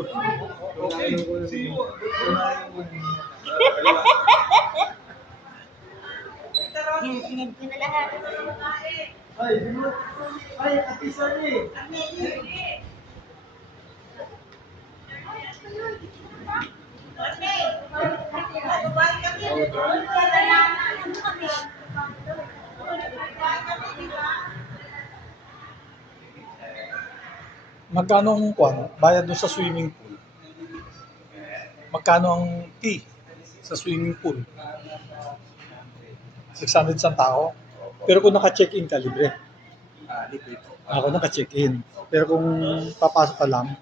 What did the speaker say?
Okay, see you. Sinend ko na lahat. Ay, binut. Ay, Ate Sani. Magkano ang kwan? Bayad doon sa swimming pool? Magkano ang fee sa swimming pool? 600 sa tao. Pero kung naka-check-in ka, libre. Libre po. Ako naka-check-in. Pero kung papasok ka lang,